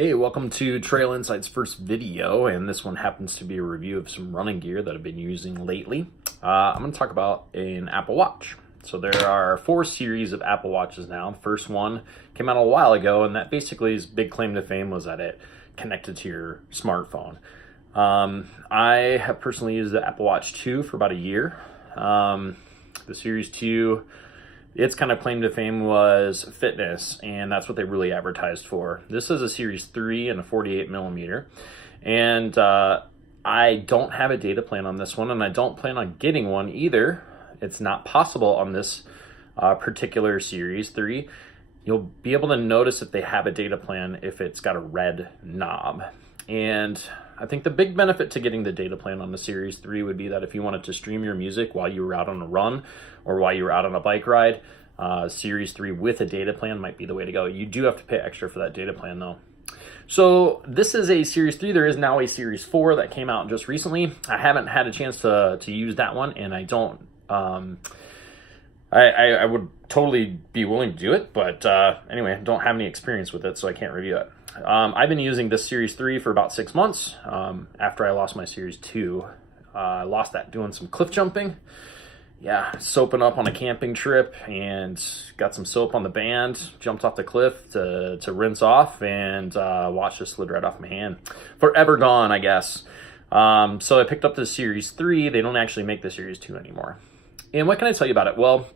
Hey, welcome to Trail Insight's first video, and this one happens to be a review of some running gear that I've been using lately. I'm going to talk about an Apple Watch. So there are 4 series of Apple Watches now. The first one came out a while ago, and that basically his big claim to fame was that it connected to your smartphone. I have personally used the Apple Watch 2 for about a year. The Series 2, its kind of claim to fame was fitness, and that's what they really advertised for. This is a Series 3 and a 48 millimeter, and I don't have a data plan on this one, and I don't plan on getting one either. It's not possible on this particular Series 3. You'll be able to notice if they have a data plan if it's got a red knob. And I think the big benefit to getting the data plan on the Series 3 would be that if you wanted to stream your music while you were out on a run or while you were out on a bike ride, Series 3 with a data plan might be the way to go. You do have to pay extra for that data plan though. So this is a Series 3. There is now a Series 4 that came out just recently. I haven't had a chance to use that one, and I don't, I would totally be willing to do it, but anyway, I don't have any experience with it, so I can't review it. I've been using this Series 3 for about 6 months after I lost my Series 2. I lost that doing some cliff jumping. Yeah, soaping up on a camping trip and got some soap on the band, jumped off the cliff to rinse off, and watch just slid right off my hand. Forever gone, I guess. So I picked up the Series 3. They don't actually make the Series 2 anymore. And what can I tell you about it? Well,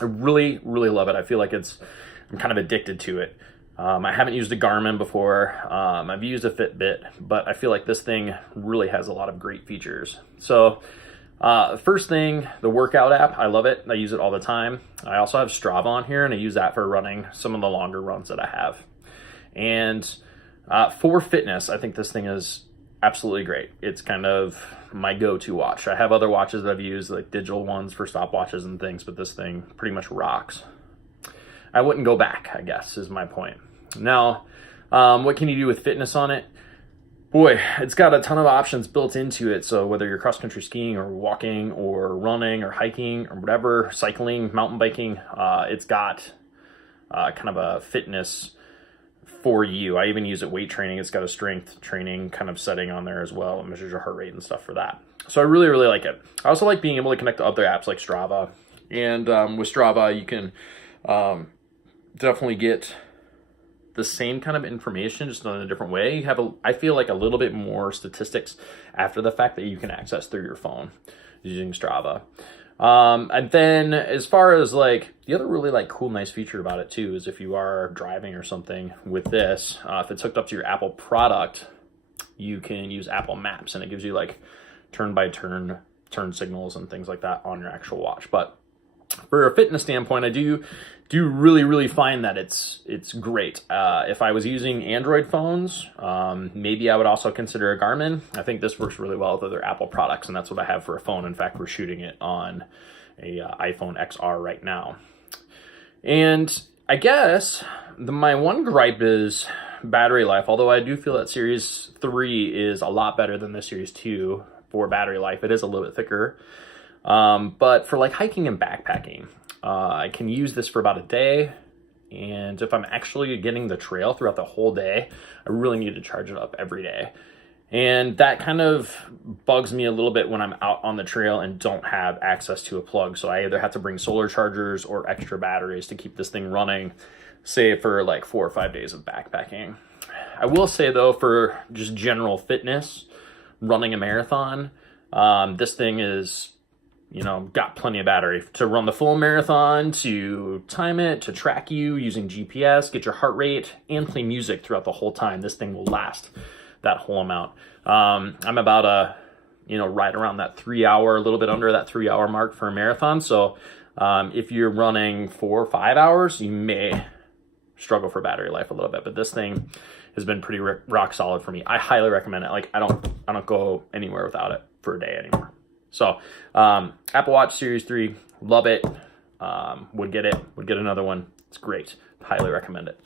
I really, really love it. I feel like I'm kind of addicted to it. I haven't used a Garmin before. I've used a Fitbit, but I feel like this thing really has a lot of great features. So first thing, the workout app, I love it. I use it all the time. I also have Strava on here, and I use that for running some of the longer runs that I have. And for fitness, I think this thing is absolutely great. It's kind of my go-to watch. I have other watches that I've used, like digital ones for stopwatches and things, but this thing pretty much rocks. I wouldn't go back, I guess, is my point. Now, what can you do with fitness on it? Boy, it's got a ton of options built into it. So whether you're cross-country skiing or walking or running or hiking or whatever, cycling, mountain biking, it's got kind of a fitness for you. I even use it weight training. It's got a strength training kind of setting on there as well. It measures your heart rate and stuff for that. So I really, really like it. I also like being able to connect to other apps like Strava. And with Strava, you can definitely get the same kind of information, just in a different way. You have I feel like a little bit more statistics after the fact that you can access through your phone using Strava. And then as far as like the other really like cool, nice feature about it too, is if you are driving or something with this, if it's hooked up to your Apple product, you can use Apple Maps, and it gives you like turn by turn signals and things like that on your actual watch. But for a fitness standpoint, I do really, really find that it's great. If I was using Android phones, maybe I would also consider a Garmin. I think this works really well with other Apple products, and that's what I have for a phone. In fact, we're shooting it on a iPhone XR right now. And I guess my one gripe is battery life, although I do feel that Series 3 is a lot better than the Series 2 for battery life. It is a little bit thicker. But for like hiking and backpacking, I can use this for about a day. And if I'm actually getting the trail throughout the whole day, I really need to charge it up every day. And that kind of bugs me a little bit when I'm out on the trail and don't have access to a plug. So I either have to bring solar chargers or extra batteries to keep this thing running, say for like 4 or 5 days of backpacking. I will say though, for just general fitness, running a marathon, this thing is, got plenty of battery to run the full marathon, to time it, to track you using GPS, get your heart rate, and play music throughout the whole time. This thing will last that whole amount. I'm about right around that 3 hour, a little bit under that 3 hour mark for a marathon. So if you're running 4 or 5 hours, you may struggle for battery life a little bit, but this thing has been pretty rock solid for me. I highly recommend it. Like I don't go anywhere without it for a day anymore. So Apple Watch Series 3, love it. Would get another one. It's great. Highly recommend it.